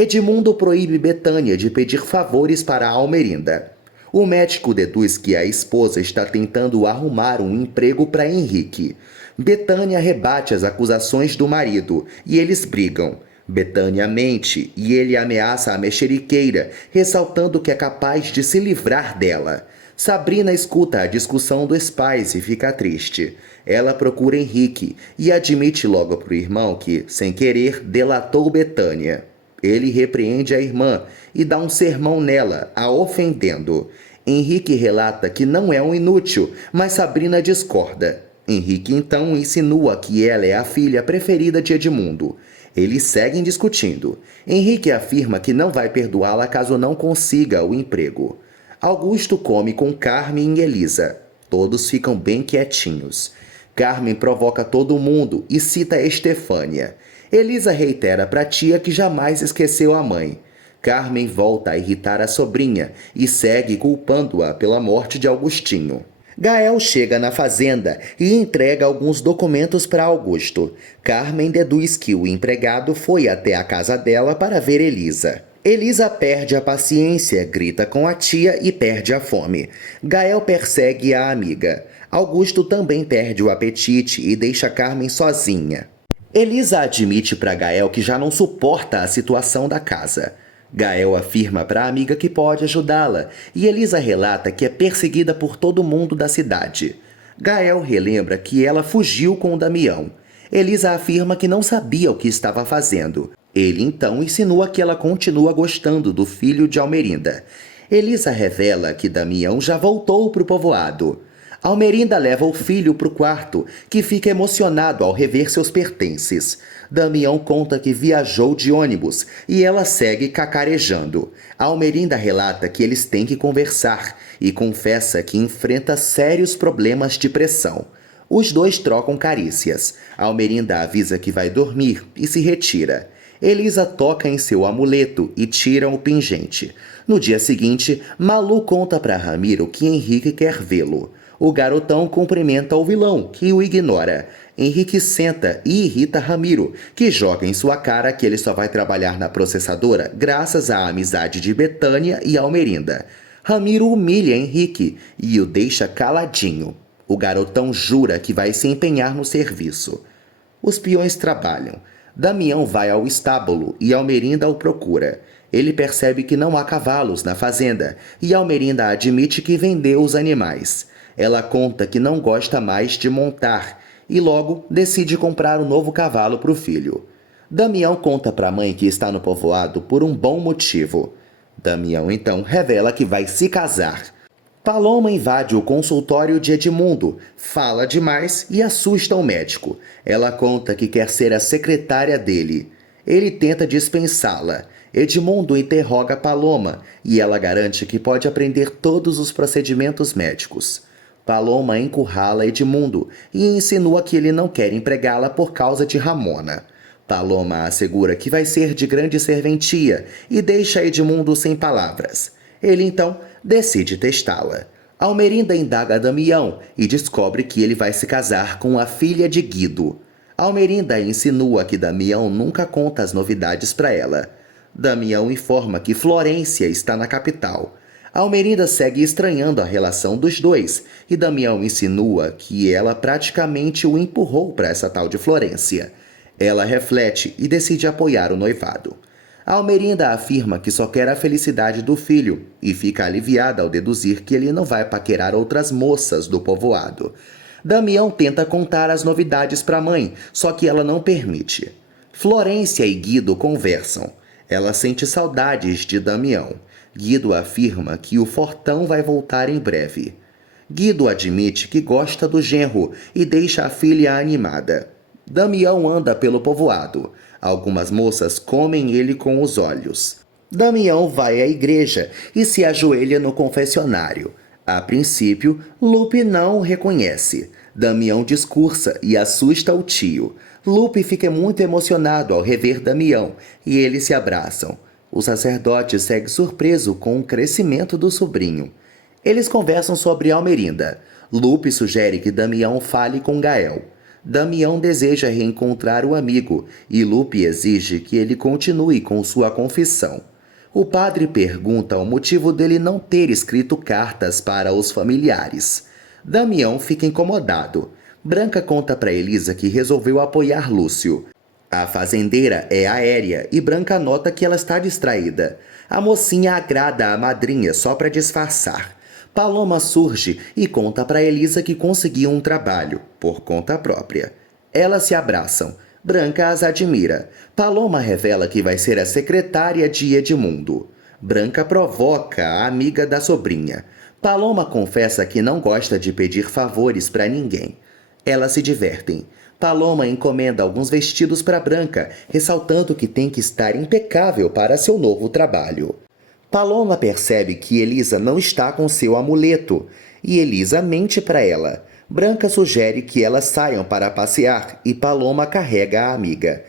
Edmundo proíbe Betânia de pedir favores para Almerinda. O médico deduz que a esposa está tentando arrumar um emprego para Henrique. Betânia rebate as acusações do marido e eles brigam. Betânia mente e ele ameaça a mexeriqueira, ressaltando que é capaz de se livrar dela. Sabrina escuta a discussão dos pais e fica triste. Ela procura Henrique e admite logo para o irmão que, sem querer, delatou Betânia. Ele repreende a irmã e dá um sermão nela, a ofendendo. Henrique relata que não é um inútil, mas Sabrina discorda. Henrique então insinua que ela é a filha preferida de Edmundo. Eles seguem discutindo. Henrique afirma que não vai perdoá-la caso não consiga o emprego. Augusto come com Carmen e Elisa. Todos ficam bem quietinhos. Carmen provoca todo mundo e cita Estefânia. Elisa reitera para a tia que jamais esqueceu a mãe. Carmen volta a irritar a sobrinha e segue culpando-a pela morte de Augustinho. Gael chega na fazenda e entrega alguns documentos para Augusto. Carmen deduz que o empregado foi até a casa dela para ver Elisa. Elisa perde a paciência, grita com a tia e perde a fome. Gael persegue a amiga. Augusto também perde o apetite e deixa Carmen sozinha. Elisa admite para Gael que já não suporta a situação da casa. Gael afirma para a amiga que pode ajudá-la e Elisa relata que é perseguida por todo mundo da cidade. Gael relembra que ela fugiu com Damião. Elisa afirma que não sabia o que estava fazendo. Ele então insinua que ela continua gostando do filho de Almerinda. Elisa revela que Damião já voltou para o povoado. Almerinda leva o filho para o quarto, que fica emocionado ao rever seus pertences. Damião conta que viajou de ônibus e ela segue cacarejando. Almerinda relata que eles têm que conversar e confessa que enfrenta sérios problemas de pressão. Os dois trocam carícias. Almerinda avisa que vai dormir e se retira. Elisa toca em seu amuleto e tira o pingente. No dia seguinte, Malu conta para Ramiro que Henrique quer vê-lo. O garotão cumprimenta o vilão, que o ignora. Henrique senta e irrita Ramiro, que joga em sua cara que ele só vai trabalhar na processadora graças à amizade de Betânia e Almerinda. Ramiro humilha Henrique e o deixa caladinho. O garotão jura que vai se empenhar no serviço. Os peões trabalham. Damião vai ao estábulo e Almerinda o procura. Ele percebe que não há cavalos na fazenda e Almerinda admite que vendeu os animais. Ela conta que não gosta mais de montar e logo decide comprar um novo cavalo para o filho. Damião conta para a mãe que está no povoado por um bom motivo. Damião então revela que vai se casar. Paloma invade o consultório de Edmundo, fala demais e assusta o médico. Ela conta que quer ser a secretária dele. Ele tenta dispensá-la. Edmundo interroga Paloma e ela garante que pode aprender todos os procedimentos médicos. Paloma encurrala Edmundo e insinua que ele não quer empregá-la por causa de Ramona. Paloma assegura que vai ser de grande serventia e deixa Edmundo sem palavras. Ele então decide testá-la. Almerinda indaga Damião e descobre que ele vai se casar com a filha de Guido. Almerinda insinua que Damião nunca conta as novidades para ela. Damião informa que Florência está na capital. Almerinda segue estranhando a relação dos dois e Damião insinua que ela praticamente o empurrou para essa tal de Florência. Ela reflete e decide apoiar o noivado. Almerinda afirma que só quer a felicidade do filho e fica aliviada ao deduzir que ele não vai paquerar outras moças do povoado. Damião tenta contar as novidades para a mãe, só que ela não permite. Florência e Guido conversam. Ela sente saudades de Damião. Guido afirma que o Fortão vai voltar em breve. Guido admite que gosta do genro e deixa a filha animada. Damião anda pelo povoado. Algumas moças comem ele com os olhos. Damião vai à igreja e se ajoelha no confessionário. A princípio, Lupe não o reconhece. Damião discursa e assusta o tio. Lupe fica muito emocionado ao rever Damião e eles se abraçam. O sacerdote segue surpreso com o crescimento do sobrinho. Eles conversam sobre Almerinda. Lupe sugere que Damião fale com Gael. Damião deseja reencontrar o amigo e Lupe exige que ele continue com sua confissão. O padre pergunta o motivo dele não ter escrito cartas para os familiares. Damião fica incomodado. Branca conta para Elisa que resolveu apoiar Lúcio. A fazendeira é aérea e Branca nota que ela está distraída. A mocinha agrada a madrinha só para disfarçar. Paloma surge e conta para Elisa que conseguiu um trabalho, por conta própria. Elas se abraçam. Branca as admira. Paloma revela que vai ser a secretária de Edmundo. Branca provoca a amiga da sobrinha. Paloma confessa que não gosta de pedir favores para ninguém. Elas se divertem. Paloma encomenda alguns vestidos para Branca, ressaltando que tem que estar impecável para seu novo trabalho. Paloma percebe que Elisa não está com seu amuleto, e Elisa mente para ela. Branca sugere que elas saiam para passear e Paloma carrega a amiga.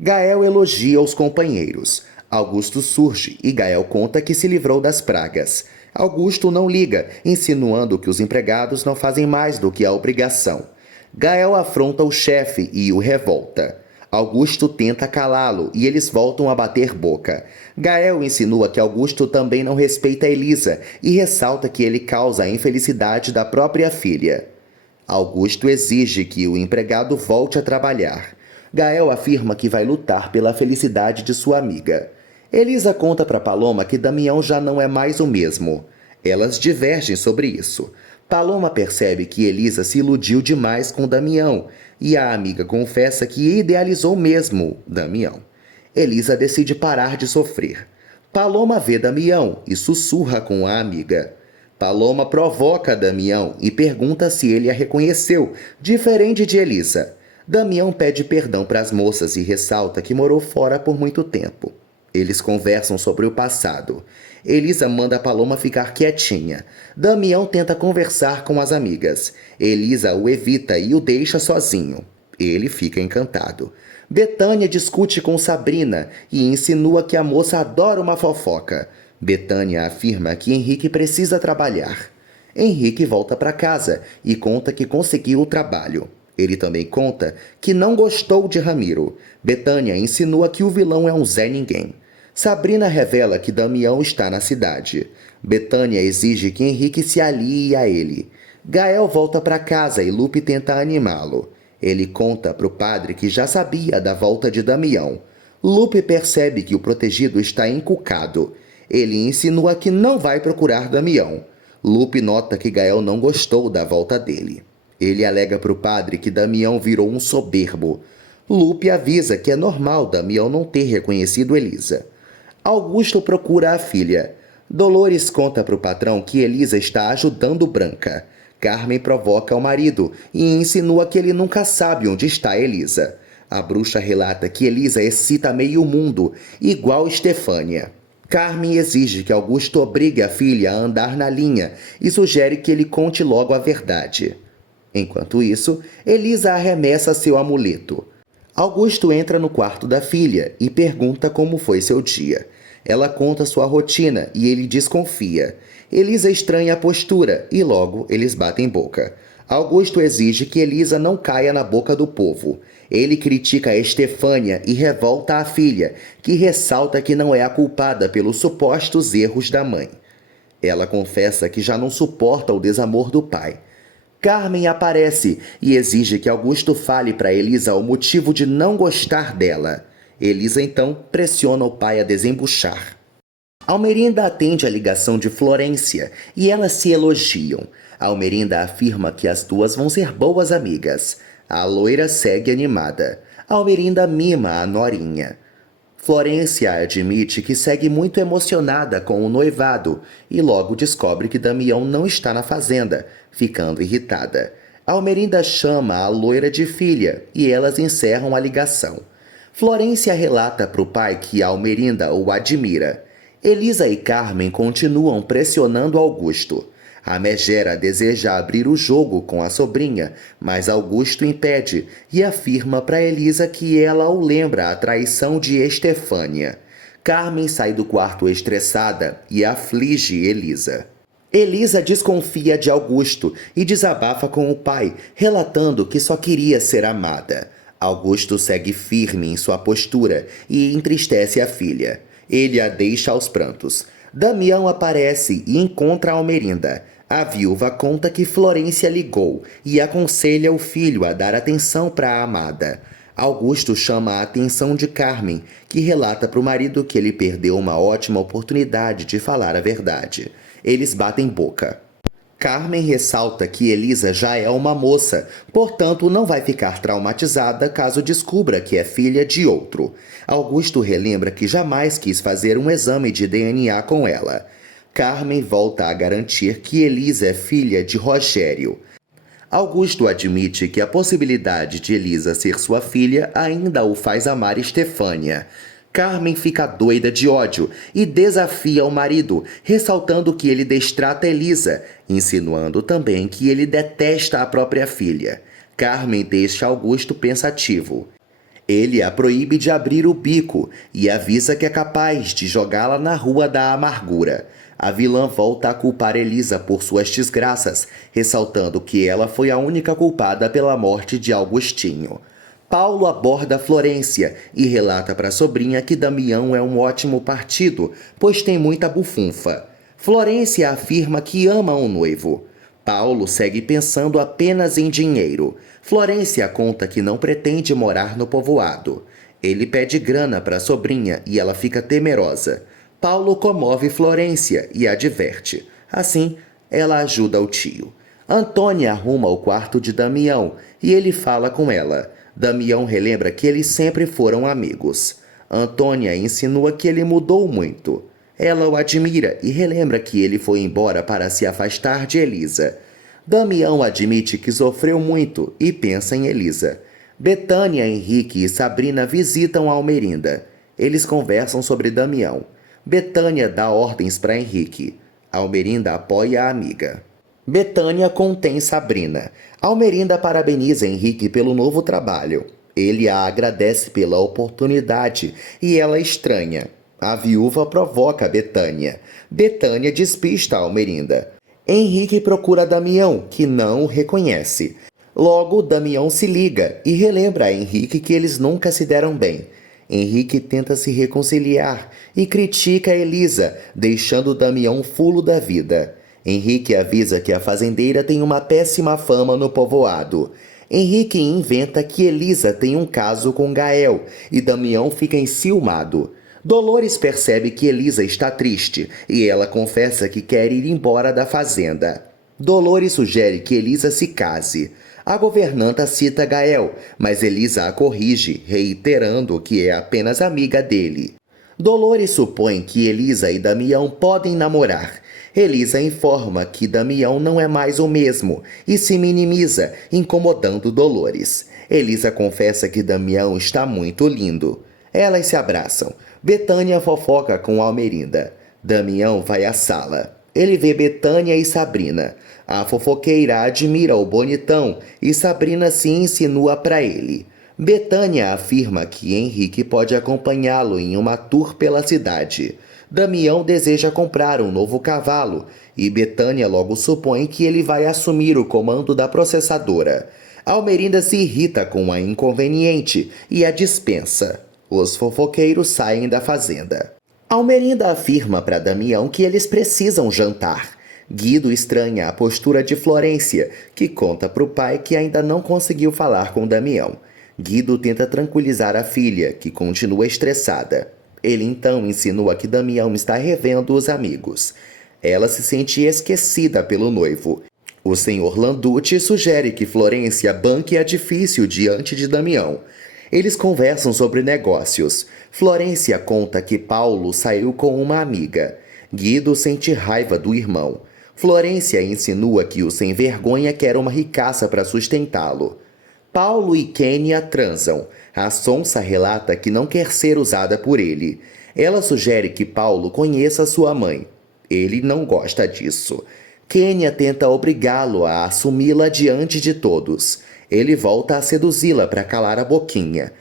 Gael elogia os companheiros. Augusto surge e Gael conta que se livrou das pragas. Augusto não liga, insinuando que os empregados não fazem mais do que a obrigação. Gael afronta o chefe e o revolta. Augusto tenta calá-lo e eles voltam a bater boca. Gael insinua que Augusto também não respeita Elisa e ressalta que ele causa a infelicidade da própria filha. Augusto exige que o empregado volte a trabalhar. Gael afirma que vai lutar pela felicidade de sua amiga. Elisa conta para Paloma que Damião já não é mais o mesmo. Elas divergem sobre isso. Paloma percebe que Elisa se iludiu demais com Damião e a amiga confessa que idealizou mesmo Damião. Elisa decide parar de sofrer. Paloma vê Damião e sussurra com a amiga. Paloma provoca Damião e pergunta se ele a reconheceu, diferente de Elisa. Damião pede perdão para as moças e ressalta que morou fora por muito tempo. Eles conversam sobre o passado. Elisa manda Paloma ficar quietinha. Damião tenta conversar com as amigas. Elisa o evita e o deixa sozinho. Ele fica encantado. Betânia discute com Sabrina e insinua que a moça adora uma fofoca. Betânia afirma que Henrique precisa trabalhar. Henrique volta para casa e conta que conseguiu o trabalho. Ele também conta que não gostou de Ramiro. Betânia insinua que o vilão é um Zé Ninguém. Sabrina revela que Damião está na cidade. Betânia exige que Henrique se alie a ele. Gael volta para casa e Lupe tenta animá-lo. Ele conta para o padre que já sabia da volta de Damião. Lupe percebe que o protegido está encucado. Ele insinua que não vai procurar Damião. Lupe nota que Gael não gostou da volta dele. Ele alega para o padre que Damião virou um soberbo. Lupe avisa que é normal Damião não ter reconhecido Elisa. Augusto procura a filha. Dolores conta para o patrão que Elisa está ajudando Branca. Carmen provoca o marido e insinua que ele nunca sabe onde está Elisa. A bruxa relata que Elisa excita meio mundo, igual Estefânia. Carmen exige que Augusto obrigue a filha a andar na linha e sugere que ele conte logo a verdade. Enquanto isso, Elisa arremessa seu amuleto. Augusto entra no quarto da filha e pergunta como foi seu dia. Ela conta sua rotina e ele desconfia. Elisa estranha a postura e logo eles batem boca. Augusto exige que Elisa não caia na boca do povo. Ele critica Estefânia e revolta a filha, que ressalta que não é a culpada pelos supostos erros da mãe. Ela confessa que já não suporta o desamor do pai. Carmen aparece e exige que Augusto fale para Elisa o motivo de não gostar dela. Elisa então pressiona o pai a desembuchar. Almerinda atende a ligação de Florência e elas se elogiam. Almerinda afirma que as duas vão ser boas amigas. A loira segue animada. Almerinda mima a norinha. Florência admite que segue muito emocionada com o noivado e logo descobre que Damião não está na fazenda, ficando irritada. Almerinda chama a loira de filha e elas encerram a ligação. Florência relata para o pai que Almerinda o admira. Elisa e Carmen continuam pressionando Augusto. A megera deseja abrir o jogo com a sobrinha, mas Augusto impede e afirma para Elisa que ela o lembra a traição de Estefânia. Carmen sai do quarto estressada e aflige Elisa. Elisa desconfia de Augusto e desabafa com o pai, relatando que só queria ser amada. Augusto segue firme em sua postura e entristece a filha. Ele a deixa aos prantos. Damião aparece e encontra Almerinda. A viúva conta que Florência ligou e aconselha o filho a dar atenção para a amada. Augusto chama a atenção de Carmen, que relata para o marido que ele perdeu uma ótima oportunidade de falar a verdade. Eles batem boca. Carmen ressalta que Elisa já é uma moça, portanto não vai ficar traumatizada caso descubra que é filha de outro. Augusto relembra que jamais quis fazer um exame de DNA com ela. Carmen volta a garantir que Elisa é filha de Rogério. Augusto admite que a possibilidade de Elisa ser sua filha ainda o faz amar Estefânia. Carmen fica doida de ódio e desafia o marido, ressaltando que ele destrata Elisa, insinuando também que ele detesta a própria filha. Carmen deixa Augusto pensativo. Ele a proíbe de abrir o bico e avisa que é capaz de jogá-la na rua da amargura. A vilã volta a culpar Elisa por suas desgraças, ressaltando que ela foi a única culpada pela morte de Augustinho. Paulo aborda Florência e relata para a sobrinha que Damião é um ótimo partido, pois tem muita bufunfa. Florência afirma que ama o noivo. Paulo segue pensando apenas em dinheiro. Florência conta que não pretende morar no povoado. Ele pede grana para a sobrinha e ela fica temerosa. Paulo comove Florência e a diverte. Assim, ela ajuda o tio. Antônia arruma o quarto de Damião e ele fala com ela. Damião relembra que eles sempre foram amigos. Antônia insinua que ele mudou muito. Ela o admira e relembra que ele foi embora para se afastar de Elisa. Damião admite que sofreu muito e pensa em Elisa. Betânia, Henrique e Sabrina visitam Almerinda. Eles conversam sobre Damião. Betânia dá ordens para Henrique. Almerinda apoia a amiga. Betânia contém Sabrina. Almerinda parabeniza Henrique pelo novo trabalho. Ele a agradece pela oportunidade e ela estranha. A viúva provoca Betânia. Betânia despista Almerinda. Henrique procura Damião, que não o reconhece. Logo, Damião se liga e relembra a Henrique que eles nunca se deram bem. Henrique tenta se reconciliar e critica Elisa, deixando Damião fulo da vida. Henrique avisa que a fazendeira tem uma péssima fama no povoado. Henrique inventa que Elisa tem um caso com Gael e Damião fica enciumado. Dolores percebe que Elisa está triste e ela confessa que quer ir embora da fazenda. Dolores sugere que Elisa se case. A governanta cita Gael, mas Elisa a corrige, reiterando que é apenas amiga dele. Dolores supõe que Elisa e Damião podem namorar. Elisa informa que Damião não é mais o mesmo e se minimiza, incomodando Dolores. Elisa confessa que Damião está muito lindo. Elas se abraçam. Betânia fofoca com Almerinda. Damião vai à sala. Ele vê Betânia e Sabrina. A fofoqueira admira o bonitão e Sabrina se insinua para ele. Betânia afirma que Henrique pode acompanhá-lo em uma tour pela cidade. Damião deseja comprar um novo cavalo e Betânia logo supõe que ele vai assumir o comando da processadora. Almerinda se irrita com a inconveniente e a dispensa. Os fofoqueiros saem da fazenda. Almerinda afirma para Damião que eles precisam jantar. Guido estranha a postura de Florência, que conta para o pai que ainda não conseguiu falar com Damião. Guido tenta tranquilizar a filha, que continua estressada. Ele então insinua que Damião está revendo os amigos. Ela se sente esquecida pelo noivo. O senhor Landucci sugere que Florência banque edifício diante de Damião. Eles conversam sobre negócios. Florência conta que Paulo saiu com uma amiga. Guido sente raiva do irmão. Florência insinua que o sem-vergonha quer uma ricaça para sustentá-lo. Paulo e Kênia transam. A sonsa relata que não quer ser usada por ele. Ela sugere que Paulo conheça sua mãe. Ele não gosta disso. Kênia tenta obrigá-lo a assumi-la diante de todos. Ele volta a seduzi-la para calar a boquinha.